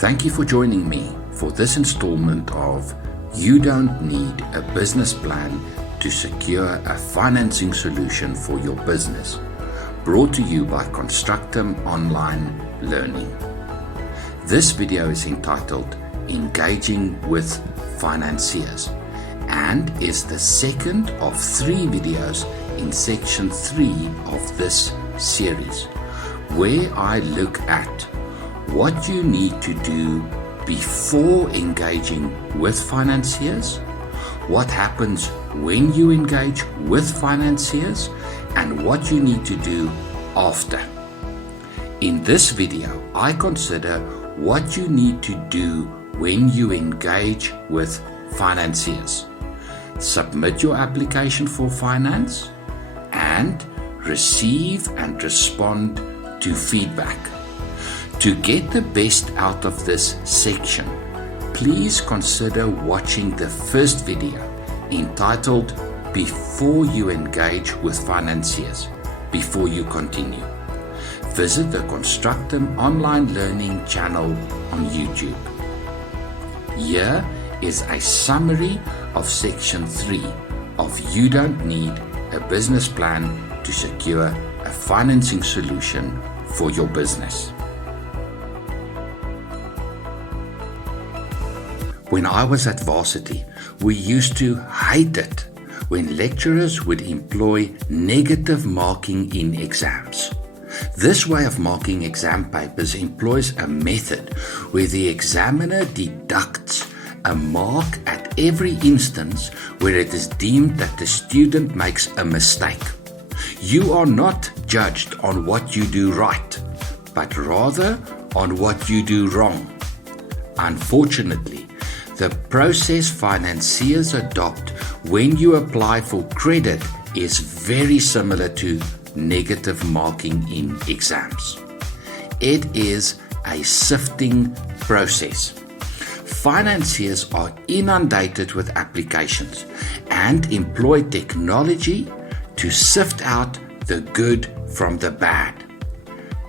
Thank you for joining me for this installment of You Don't Need a Business Plan to Secure a Financing Solution for Your Business, brought to you by Constructum Online Learning. This video is entitled Engaging with Financiers and is the second of 3 videos in section 3 of this series, where I look at what you need to do before engaging with financiers, what happens when you engage with financiers, and what you need to do after. In this video, I consider what you need to do when you engage with financiers. Submit your application for finance and receive and respond to feedback. To get the best out of this section, please consider watching the first video entitled Before You Engage with Financiers, before you continue. Visit the Constructum Online Learning channel on YouTube. Here is a summary of section 3 of You Don't Need a Business Plan to Secure a Financing Solution for Your Business. When I was at varsity, we used to hate it when lecturers would employ negative marking in exams. This way of marking exam papers employs a method where the examiner deducts a mark at every instance where it is deemed that the student makes a mistake. You are not judged on what you do right, but rather on what you do wrong. Unfortunately, the process financiers adopt when you apply for credit is very similar to negative marking in exams. It is a sifting process. Financiers are inundated with applications and employ technology to sift out the good from the bad.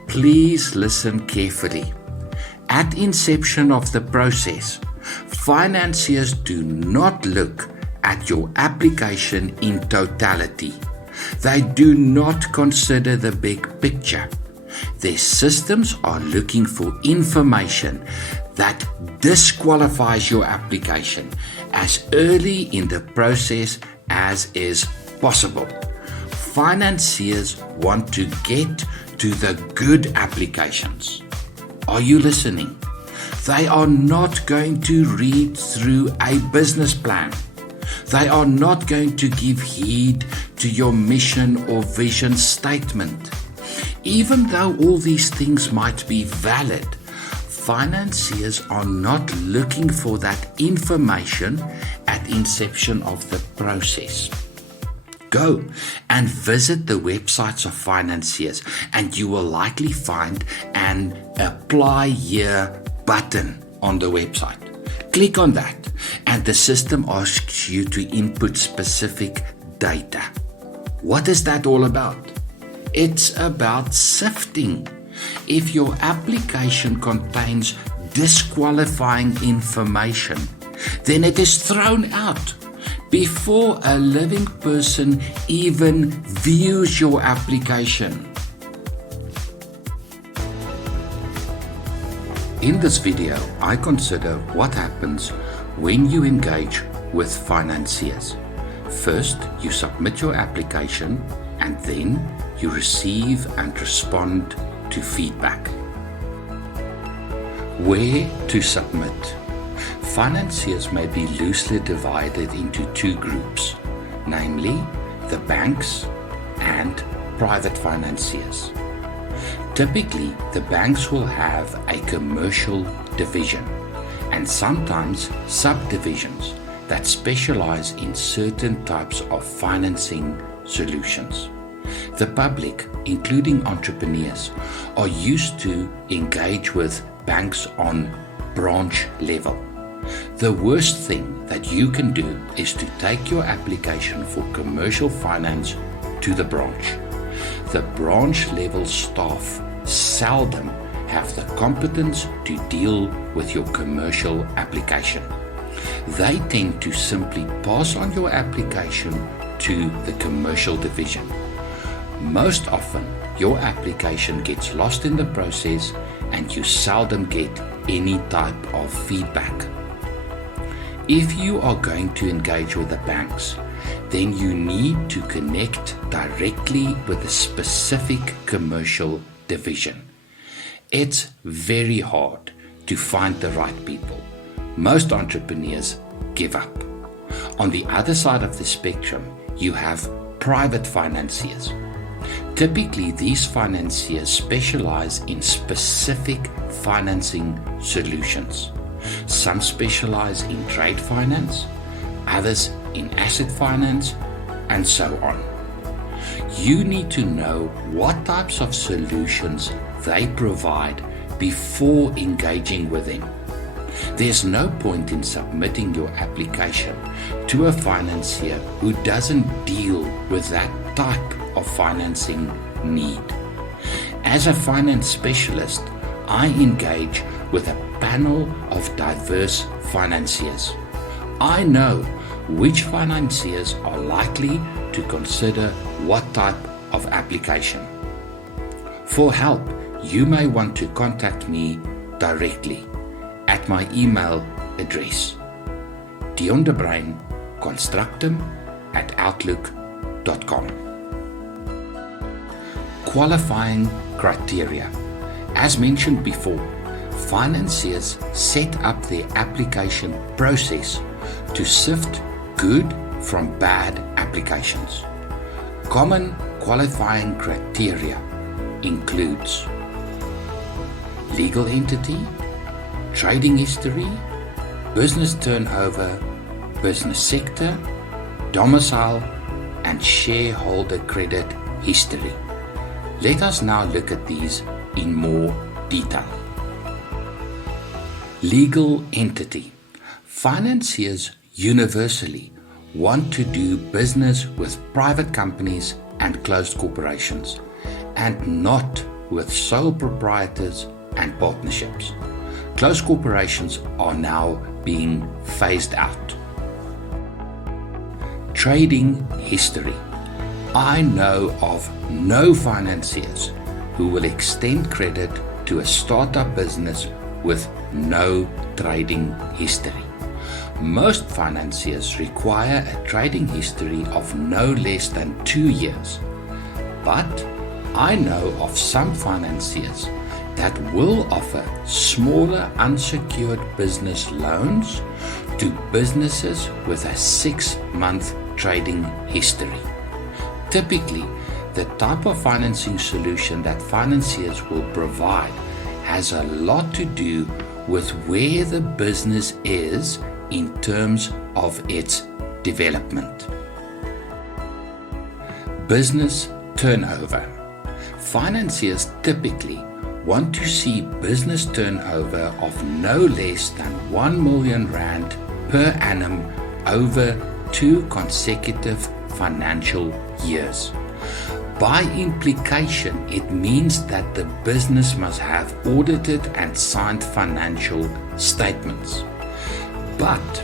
Please listen carefully. At inception of the process, financiers do not look at your application in totality. They do not consider the big picture. Their systems are looking for information that disqualifies your application as early in the process as is possible. Financiers want to get to the good applications. Are you listening? They are not going to read through a business plan. They are not going to give heed to your mission or vision statement. Even though all these things might be valid, financiers are not looking for that information at inception of the process. Go and visit the websites of financiers and you will likely find an Apply Here button on the website. Click on that and the system asks you to input specific data. What is that all about? It's about sifting. If your application contains disqualifying information, then it is thrown out before a living person even views your application. In this video, I consider what happens when you engage with financiers. First, you submit your application and then you receive and respond to feedback. Where to submit? Financiers may be loosely divided into 2 groups, namely the banks and private financiers. Typically, the banks will have a commercial division and sometimes subdivisions that specialize in certain types of financing solutions. The public, including entrepreneurs, are used to engage with banks on branch level. The worst thing that you can do is to take your application for commercial finance to the branch. The branch level staff seldom have the competence to deal with your commercial application. They tend to simply pass on your application to the commercial division. Most often, your application gets lost in the process and you seldom get any type of feedback. If you are going to engage with the banks, then you need to connect directly with a specific commercial division. It's very hard to find the right people. Most entrepreneurs give up. On the other side of the spectrum, you have private financiers. Typically, these financiers specialize in specific financing solutions. Some specialize in trade finance, others in asset finance, and so on. You need to know what types of solutions they provide before engaging with them. There's no point in submitting your application to a financier who doesn't deal with that type of financing need. As a finance specialist, I engage with a panel of diverse financiers. I know which financiers are likely to consider what type of application. For help, you may want to contact me directly at my email address, diondebreinconstructum@outlook.com. Qualifying criteria. As mentioned before, financiers set up their application process to sift good from bad applications. Common qualifying criteria includes legal entity, trading history, business turnover, business sector, domicile, and shareholder credit history. Let us now look at these in more detail. Legal entity. Financiers universally want to do business with private companies and closed corporations, and not with sole proprietors and partnerships. Closed corporations are now being phased out. Trading history. I know of no financiers who will extend credit to a startup business with no trading history. Most financiers require a trading history of no less than 2 years. But I know of some financiers that will offer smaller unsecured business loans to businesses with a 6-month trading history. Typically, the type of financing solution that financiers will provide has a lot to do with where the business is in terms of its development. Business turnover. Financiers typically want to see business turnover of no less than 1 million rand per annum over 2 consecutive financial years. By implication, it means that the business must have audited and signed financial statements. But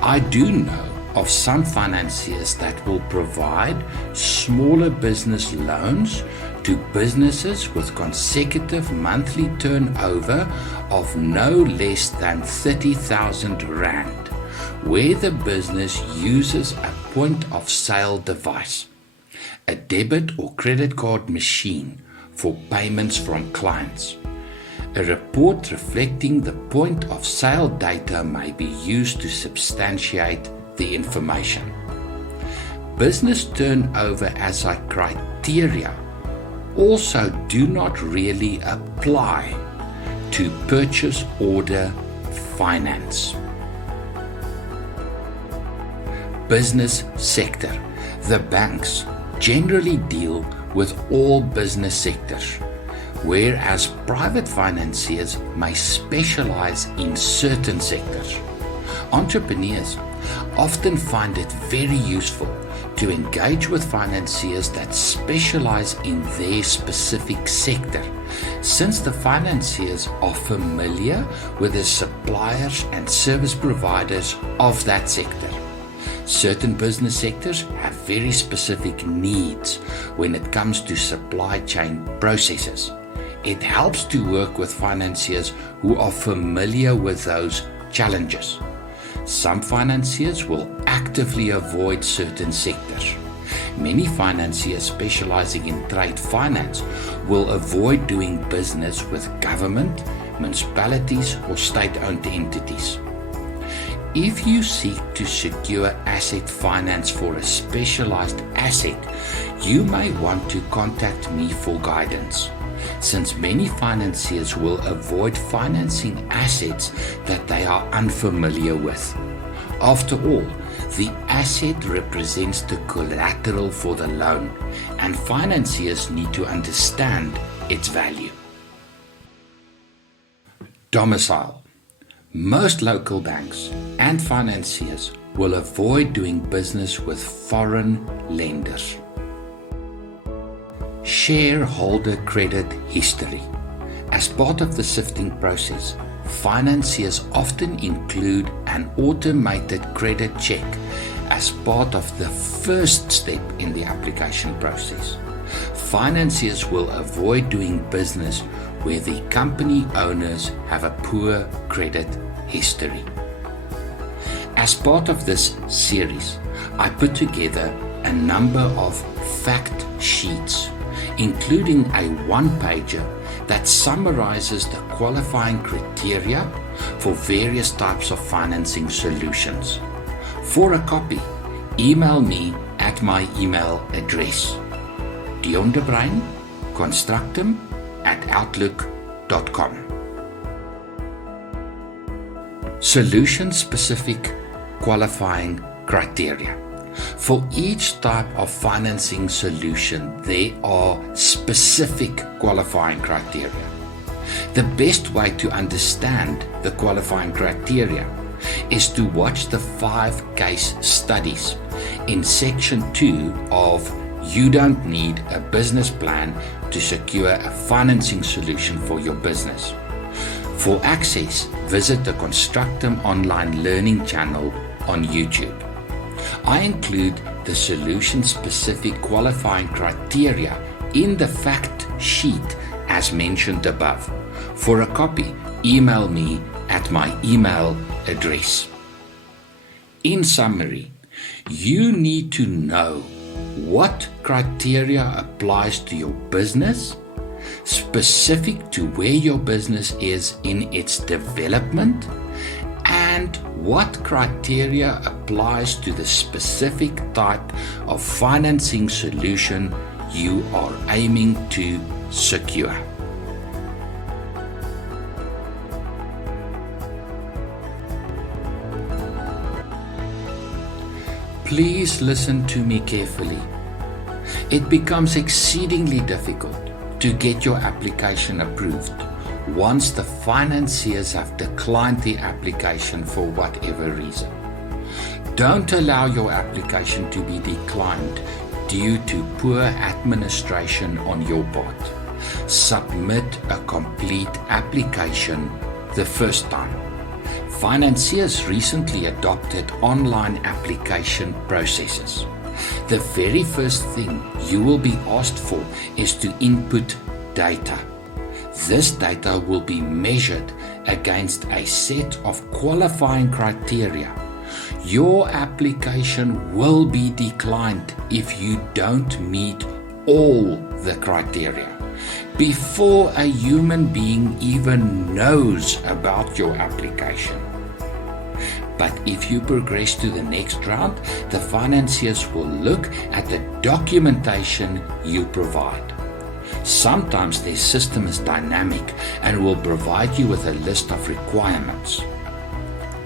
I do know of some financiers that will provide smaller business loans to businesses with consecutive monthly turnover of no less than 30,000 rand, where the business uses a point of sale device, a debit or credit card machine for payments from clients. A report reflecting the point of sale data may be used to substantiate the information. Business turnover as a criteria also do not really apply to purchase order finance. Business sector. The banks generally deal with all business sectors, whereas private financiers may specialize in certain sectors. Entrepreneurs often find it very useful to engage with financiers that specialize in their specific sector, since the financiers are familiar with the suppliers and service providers of that sector. Certain business sectors have very specific needs when it comes to supply chain processes. It helps to work with financiers who are familiar with those challenges. Some financiers will actively avoid certain sectors. Many financiers specializing in trade finance will avoid doing business with government, municipalities, or state-owned entities. If you seek to secure asset finance for a specialized asset, you may want to contact me for guidance, since many financiers will avoid financing assets that they are unfamiliar with. After all, the asset represents the collateral for the loan, and financiers need to understand its value. Domicile. Most local banks and financiers will avoid doing business with foreign lenders. Shareholder credit history. As part of the sifting process, financiers often include an automated credit check as part of the first step in the application process. Financiers will avoid doing business where the company owners have a poor credit history. As part of this series, I put together a number of fact sheets, including a one-pager that summarizes the qualifying criteria for various types of financing solutions. For a copy, email me at my email address, diondebreinconstructum@outlook.com. Solution-specific qualifying criteria. For each type of financing solution, there are specific qualifying criteria. The best way to understand the qualifying criteria is to watch the 5 case studies in section 2 of You Don't Need a Business Plan to Secure a Financing Solution for Your Business. For access, visit the Constructum online learning channel on YouTube. I include the solution-specific qualifying criteria in the fact sheet as mentioned above. For a copy, email me at my email address. In summary, you need to know what criteria applies to your business, specific to where your business is in its development, and what criteria applies to the specific type of financing solution you are aiming to secure. Please listen to me carefully. It becomes exceedingly difficult to get your application approved once the financiers have declined the application for whatever reason. Don't allow your application to be declined due to poor administration on your part. Submit a complete application the first time. Financiers recently adopted online application processes. The very first thing you will be asked for is to input data. This data will be measured against a set of qualifying criteria. Your application will be declined if you don't meet all the criteria before a human being even knows about your application. But if you progress to the next round, the financiers will look at the documentation you provide. Sometimes their system is dynamic and will provide you with a list of requirements.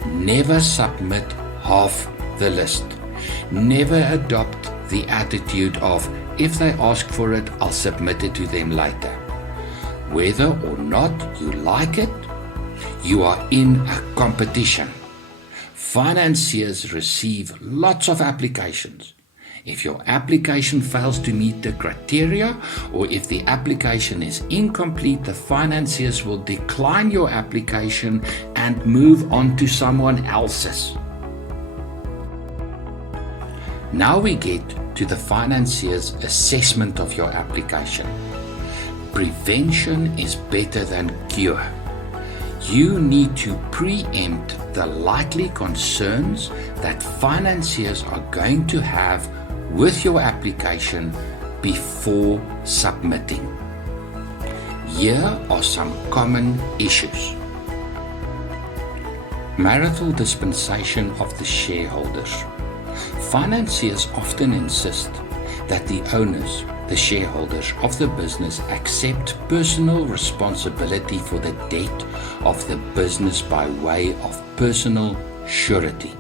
Never submit half the list. Never adopt the attitude of, if they ask for it, I'll submit it to them later. Whether or not you like it, you are in a competition. Financiers receive lots of applications. If your application fails to meet the criteria, or if the application is incomplete, the financiers will decline your application and move on to someone else's. Now we get to the financier's assessment of your application. Prevention is better than cure. You need to preempt the likely concerns that financiers are going to have with your application before submitting. Here are some common issues. Marital dispensation of the shareholders. Financiers often insist that the owners, the shareholders of the business, accept personal responsibility for the debt of the business by way of personal surety.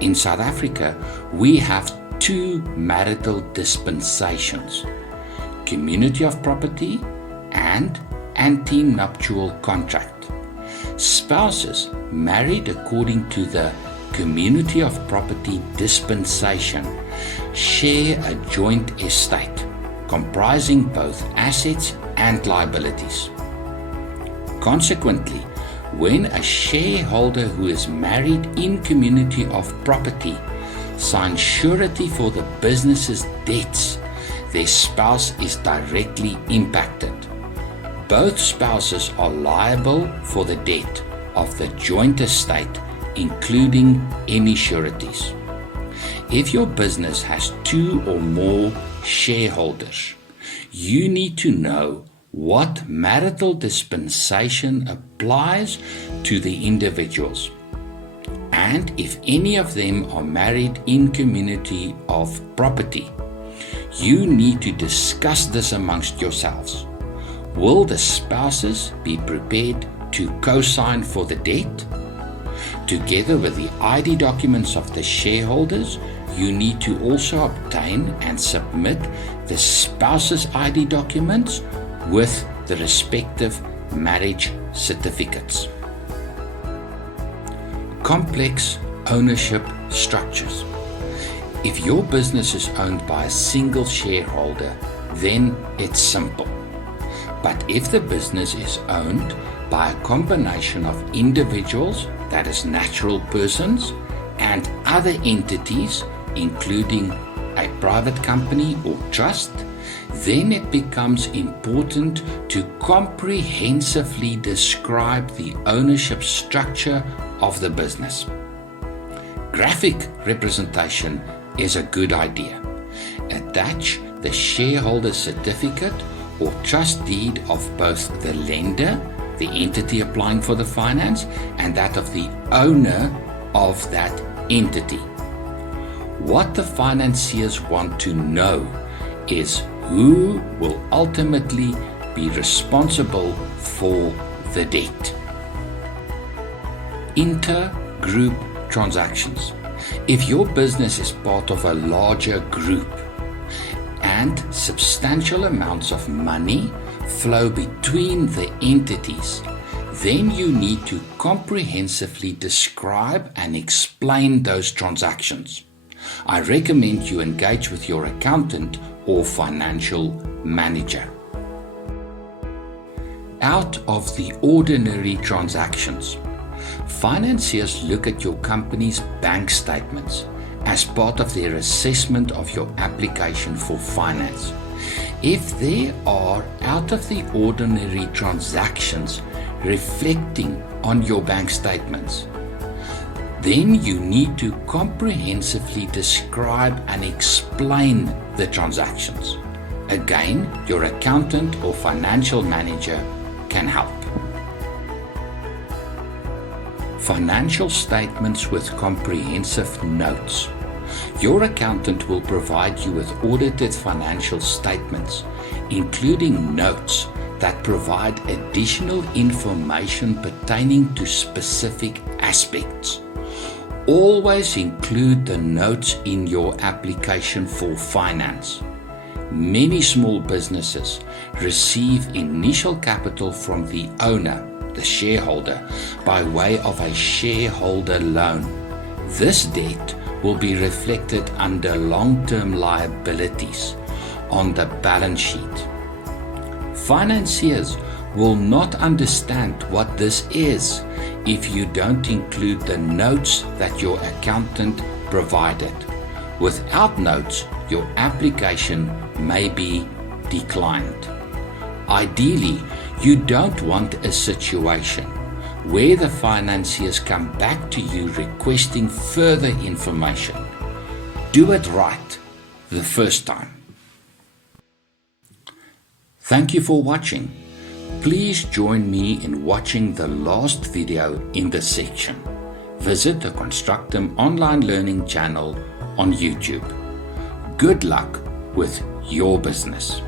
In South Africa, we have two marital dispensations: community of property and antenuptial contract. Spouses married according to the community of property dispensation share a joint estate comprising both assets and liabilities. Consequently, when a shareholder who is married in community of property signs surety for the business's debts, their spouse is directly impacted. Both spouses are liable for the debt of the joint estate, including any sureties. If your business has two or more shareholders, you need to know what marital dispensation applies to the individuals, and if any of them are married in community of property. You need to discuss this amongst yourselves. Will the spouses be prepared to co-sign for the debt? Together with the ID documents of the shareholders, you need to also obtain and submit the spouse's ID documents with the respective marriage certificates. Complex ownership structures. If your business is owned by a single shareholder, then it's simple. But if the business is owned by a combination of individuals, that is natural persons, and other entities, including a private company or trust, then it becomes important to comprehensively describe the ownership structure of the business. Graphic representation is a good idea. Attach the shareholder certificate or trust deed of both the lender, the entity applying for the finance, and that of the owner of that entity. What the financiers want to know is who will ultimately be responsible for the debt. Inter-group transactions. If your business is part of a larger group and substantial amounts of money flow between the entities, then you need to comprehensively describe and explain those transactions. I recommend you engage with your accountant or financial manager. Out of the ordinary transactions. Financiers look at your company's bank statements as part of their assessment of your application for finance. If there are out of the ordinary transactions reflecting on your bank statements, then you need to comprehensively describe and explain the transactions. Again, your accountant or financial manager can help. Financial statements with comprehensive notes. Your accountant will provide you with audited financial statements, including notes that provide additional information pertaining to specific aspects. Always include the notes in your application for finance. Many small businesses receive initial capital from the owner, the shareholder, by way of a shareholder loan. This debt will be reflected under long-term liabilities on the balance sheet. Financiers will not understand what this is if you don't include the notes that your accountant provided. Without notes, your application may be declined. Ideally, you don't want a situation where the financiers come back to you requesting further information. Do it right the first time. Thank you for watching. Please join me in watching the last video in this section. Visit the Constructum online learning channel on YouTube. Good luck with your business.